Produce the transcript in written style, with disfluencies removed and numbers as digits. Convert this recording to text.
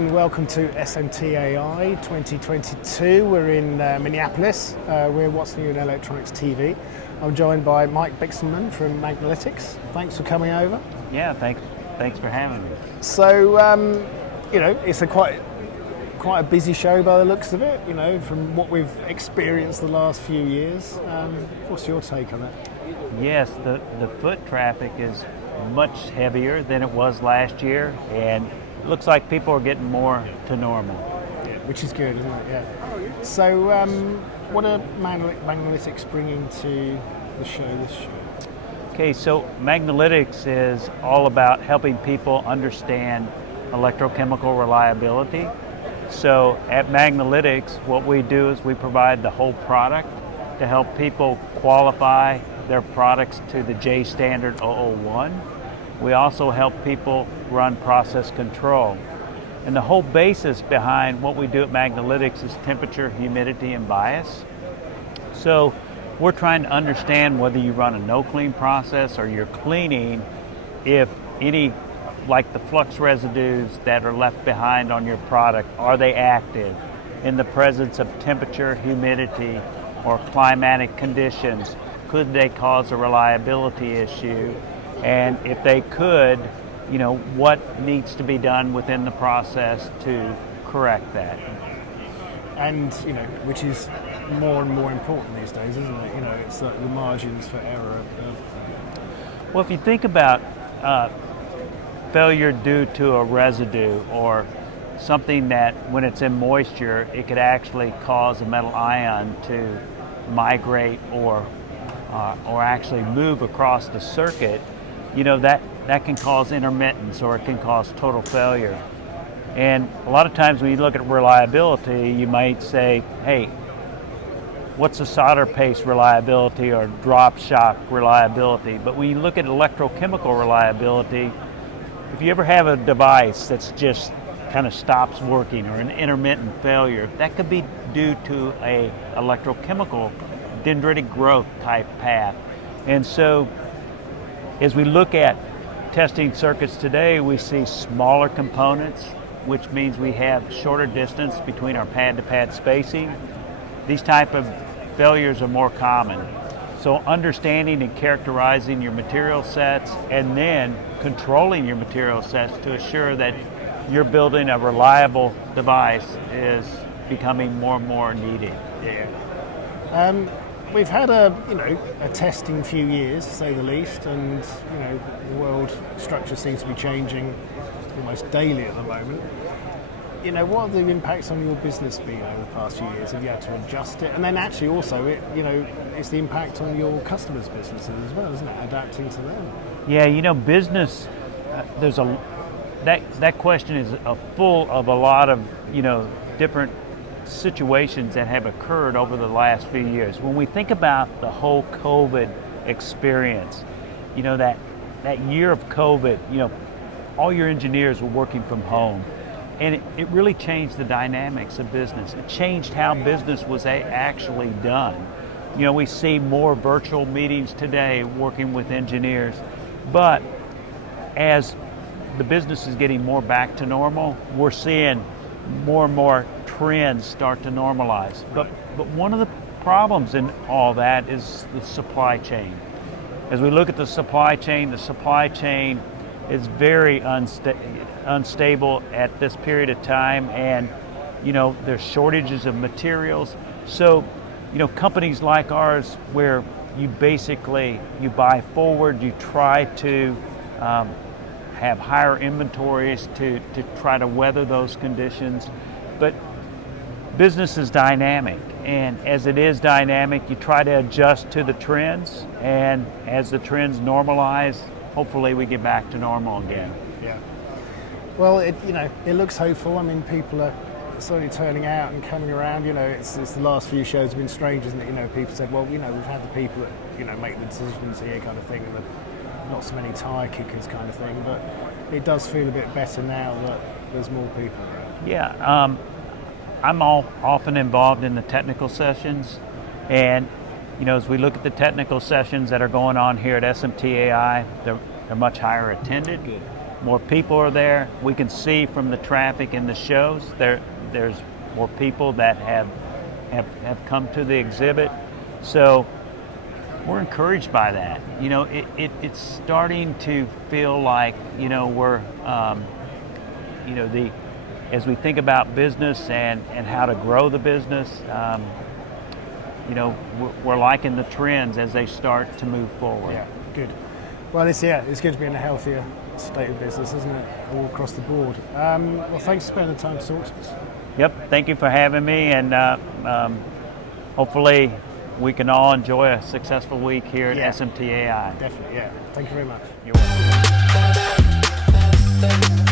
and welcome to SMTAI 2022. We're in Minneapolis. We're What's New in Electronics TV. I'm joined by Mike Bixenman from Magnalytix. Thanks for coming over. Yeah, thanks for having me. So, it's quite a busy show by the looks of it, from what we've experienced the last few years. What's your take on it? Yes, the foot traffic is much heavier than it was last year, and it looks like people are getting more to normal. Yeah, which is good, isn't it? Yeah. So, what are Magnalytix bringing to the show this year? Okay, so Magnalytix is all about helping people understand electrochemical reliability. So at Magnalytix, what we do is we provide the whole product to help people qualify their products to the J standard 001. We also help people run process control. And the whole basis behind what we do at Magnalytix is temperature, humidity, and bias. So we're trying to understand whether you run a no-clean process or you're cleaning, if any, like the flux residues that are left behind on your product, are they active in the presence of temperature, humidity, or climatic conditions? Could they cause a reliability issue? And if they could, what needs to be done within the process to correct that? And, which is more and more important these days, isn't it? It's the margins for error. Well, if you think about failure due to a residue or something that when it's in moisture, it could actually cause a metal ion to migrate or actually move across the circuit, that can cause intermittence or it can cause total failure. And a lot of times when you look at reliability, you might say, hey, what's the solder paste reliability or drop shock reliability? But when you look at electrochemical reliability, if you ever have a device that's just kind of stops working or an intermittent failure, that could be due to a electrochemical dendritic growth type path. And so as we look at testing circuits today, we see smaller components, which means we have shorter distance between our pad-to-pad spacing. These type of failures are more common. So understanding and characterizing your material sets and then controlling your material sets to assure that you're building a reliable device is becoming more and more needed. Yeah. We've had a testing few years, to say the least, and the world structure seems to be changing almost daily at the moment. What have the impacts on your business been over the past few years? Have you had to adjust it? And then actually also, it's the impact on your customers' businesses as well, isn't it? Adapting to them. Yeah, business, that question is full of a lot of, different situations that have occurred over the last few years. When we think about the whole COVID experience, that year of COVID, all your engineers were working from home. And it really changed the dynamics of business. It changed how business was actually done. We see more virtual meetings today working with engineers. But as the business is getting more back to normal, we're seeing more and more trends start to normalize. But one of the problems in all that is the supply chain. As we look at the supply chain is very unstable at this period of time, and there's shortages of materials. So companies like ours, where you buy forward, you try to have higher inventories to try to weather those conditions. But business is dynamic, and as it is dynamic, you try to adjust to the trends, and as the trends normalize, hopefully we get back to normal again. Yeah. Well, it looks hopeful. I mean, people are slowly turning out and coming around. It's the last few shows have been strange, isn't it? People said, well, we've had the people that make the decisions here, kind of thing, and not so many tire kickers, kind of thing. But it does feel a bit better now that there's more people around. Yeah. I'm often involved in the technical sessions, and as we look at the technical sessions that are going on here at SMTAI, they're much higher attended. Good. more people are there. We can see from the traffic in the shows there's more people that have come to the exhibit. So we're encouraged by that. It's starting to feel like we're as we think about business and how to grow the business, we're liking the trends as they start to move forward. Yeah, good. Well, it's good to be in a healthier state of business, isn't it, all across the board. Well, thanks for spending the time to talk to us. Yep, thank you for having me, and hopefully we can all enjoy a successful week here at SMTAI. Definitely, yeah. Thank you very much. You're welcome.